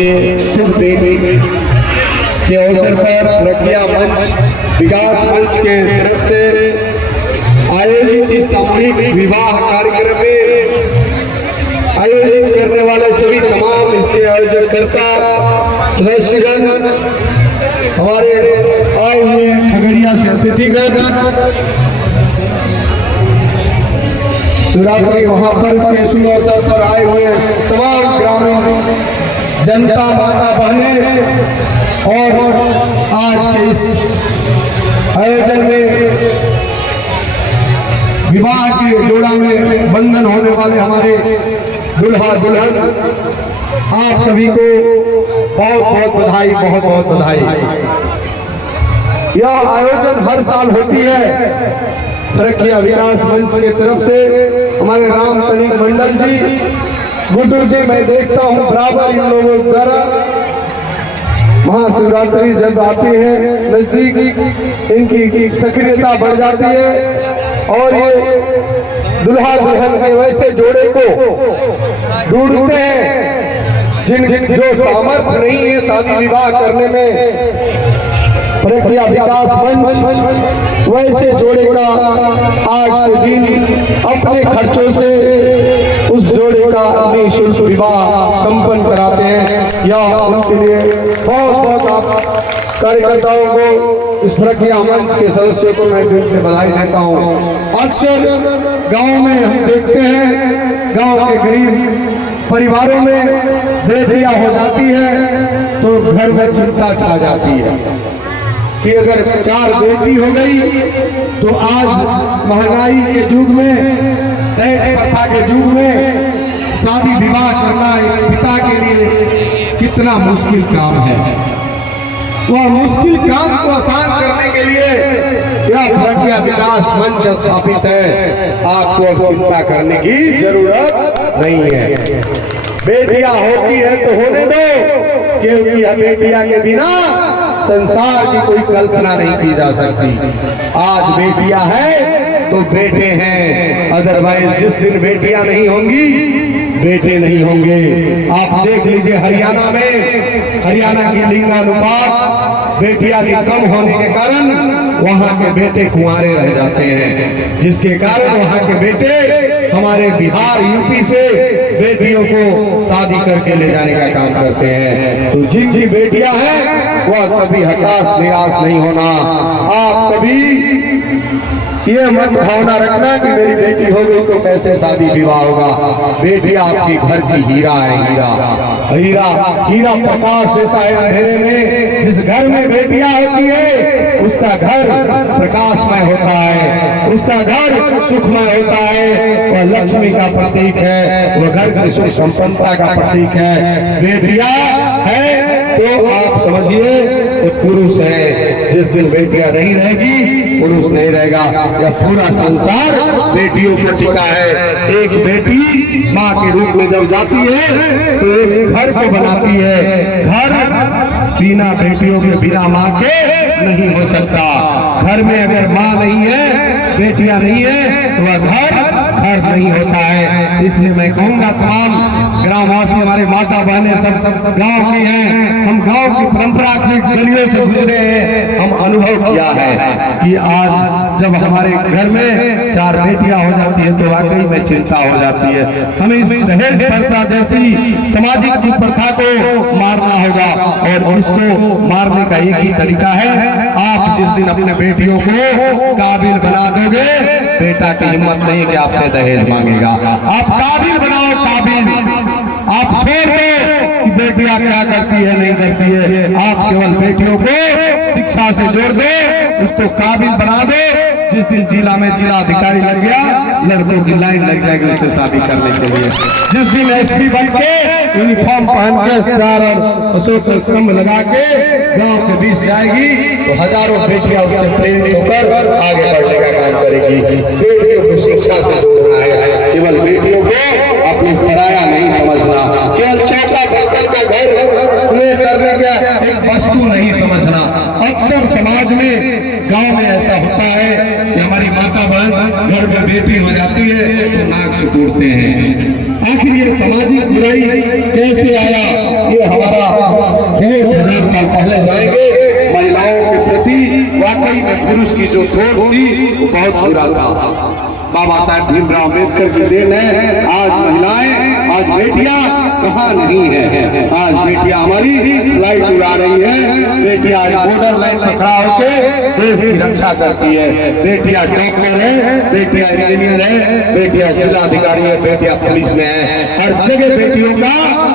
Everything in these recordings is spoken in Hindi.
के शुभ दिन के अवसर पर प्रज्ञा मंच विकास मंच के तरफ से आयोजित इस सामूहिक विवाह कार्यक्रम में आयोजित करने वाले सभी तमाम इसके आयोजकर्ता सदस्यगण, हमारे आए हुए खगड़िया से अतिथिगण, शिवरात्रि महापर्व के शुभ अवसर पर आए हुए तमाम ग्रामीण जनता, माता बहनें और आज के इस आयोजन में विवाह के जोड़ा में बंधन होने वाले हमारे दुल्हा दुल्हन, आप सभी को बहुत बहुत बधाई, बहुत बहुत बधाई। यह आयोजन हर साल होती है प्रज्ञा विकास मंच के तरफ से। हमारे राम तनिक मंडल जी, गुड्डू जी, मैं देखता हूँ बराबर इन लोगों द्वारा महाशिवरात्रि जब आती है नजदीक, इनकी सक्रियता बढ़ जाती है और ये दुल्हा दुल्हन के वैसे जोड़े को ढूंढते हैं जिन जो सामर्थ्य नहीं है शादी विवाह करने में। प्रज्ञा विकास मंच वैसे जोड़े का आज के दिन अपने खर्चों से उस जोड़े का निःशुल्क विवाह संपन्न कराते हैं। या उनके लिए बहुत बहुत आप कार्यकर्ताओं को, इस प्रज्ञा मंच के सदस्यों को मैं दिल से बधाई देता हूँ। अक्सर गांव में हम देखते हैं, गांव के गरीब परिवारों में बेटियां हो जाती है तो घर में चिंता छा जाती है कि अगर 4 बेटी हो गई तो आज महंगाई के युग में, दहेज प्रथा के युग में शादी विवाह करना एक पिता के लिए कितना मुश्किल काम है। वह मुश्किल काम को आसान करने के लिए यह प्रज्ञा विकास मंच स्थापित है। आपको अब चिंता करने की जरूरत नहीं है। बेटियां होती है तो होने दो, क्योंकि यह बेटियां के बिना संसार की कोई कल्पना नहीं की जा सकती। आज बेटियां हैं तो बेटे हैं, अदरवाइज जिस दिन बेटियां नहीं होंगी बेटे नहीं होंगे। आप देख लीजिए हरियाणा में, हरियाणा की लिंगानुपात बेटियां की कम होने के कारण वहां के बेटे कुंवारे रह जाते हैं, जिसके कारण वहां के बेटे हमारे बिहार यूपी से बेटियों को शादी करके ले जाने का काम करते हैं। तो जिनकी बेटियां हैं वह कभी हताश निराश नहीं होना। आप कभी ये मत भावना रखना कि मेरी बेटी हो गई तो कैसे शादी विवाह होगा। बेटी आपकी घर की हीरा है, हीरा हीरा हीरा प्रकाश देता है अंधेरे में। जिस घर में बेटियां होती है उसका घर प्रकाशमय होता है, उसका घर सुखमय होता है। वह लक्ष्मी का प्रतीक है, वह घर की सुख संपन्नता का प्रतीक है। बेटियां है तो आप समझिए पुरुष है। जिस दिन बेटियां नहीं रहेगी पुरुष नहीं रहेगा। यह पूरा संसार बेटियों पर टिका है। एक बेटी माँ के रूप में जब जाती है तो एक घर को बनाती है। घर बिना बेटियों के, बिना माँ के नहीं हो सकता। घर में अगर माँ नहीं है, बेटियां नहीं है तो वह घर नहीं होता है। इसलिए मैं कहूँगा तमाम ग्रामवासी, हमारे माता बहनें सब गांव की हैं, हम गांव की परंपरा की गलियों से गुजरे हैं। हम अनुभव किया है कि आज जब हमारे घर में 4 बेटियां हो जाती है तो वाकई में चिंता हो जाती है। हमें इस दहेज प्रथा जैसी सामाजिक कुप्रथा को मारना होगा और इसको मारने का एक ही तरीका है, आप जिस दिन अपने बेटियों को काबिल बना दोगे, बेटा की हिम्मत नहीं कि आपसे दहेज मांगेगा। आप काबिल बनाओ, काबिल। आप छोड़ दो कि बेटियां क्या करती है नहीं करती है। आप केवल बेटियों को शिक्षा से जोड़ दे, उसको काबिल बना दे। जिस दिन जिला में जिला अधिकारी लग गया, लड़कों की लाइन लग जाएगी उससे शादी करने के लिए। जिस दिन एसपी बन के यूनिफॉर्म पहन के स्टार और अशोक स्तंभ लगा के गांव के बीच जाएगी तो हजारों बेटियां उससे प्रेरित होकर आगे बढ़ने का काम करेगी। बेटियों को शिक्षा से जोड़ना है, केवल बेटियों को अपनी पराया नहीं समझना, केवल चौथा बर्तन का घर करने का एक वस्तु नहीं समझना। अक्सर समाज में, गांव में ऐसा होता है कि हमारी माता माता बहन घर में बेटी हो जाती है तो नाक से तोड़ते हैं। आखिर ये सामाजिक बुराई कैसे आया, ये हमारा 1,000 साल पहले जाएंगे। महिलाओं के प्रति वाकई में पुरुष की जो सोच थी वो बहुत बुरा था। बाबा साहब भीमराव अम्बेडकर की देन है आज महिलाएं, आज बेटियां कहाँ नहीं है। आज बेटियां हमारी फ्लाइट उड़ा रही है, बेटियां आज बॉर्डर लाइन पर खड़ा होकर देश की रक्षा करती है। बेटियां डॉक्टर है, बेटियां इंजीनियर है, बेटियां जिलाधिकारी है, बेटियां पुलिस में है। हर जगह बेटियों का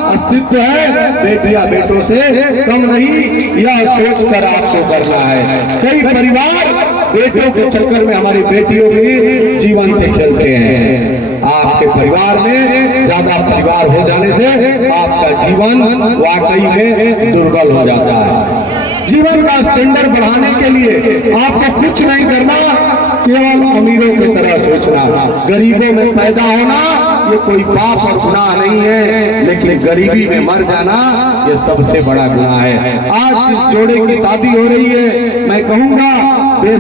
अस्तित्व है। बेटियां बेटों से कम नहीं, यह सोच कर आपको करना है। कई परिवार बेटियों के चक्कर में हमारी बेटियों के जीवन से खेलते हैं। आपके परिवार में ज्यादा परिवार हो जाने से आपका जीवन वाकई में दुर्बल हो जाता है। जीवन का स्टैंडर्ड बढ़ाने के लिए आपको कुछ नहीं करना, केवल अमीरों की तरह सोचना। गरीबों में पैदा होना ये कोई पाप और गुनाह नहीं है, लेकिन गरीबी में मर जाना ये सबसे बड़ा गुनाह है। आज जिस जोड़े की शादी हो रही है, मैं कहूँगा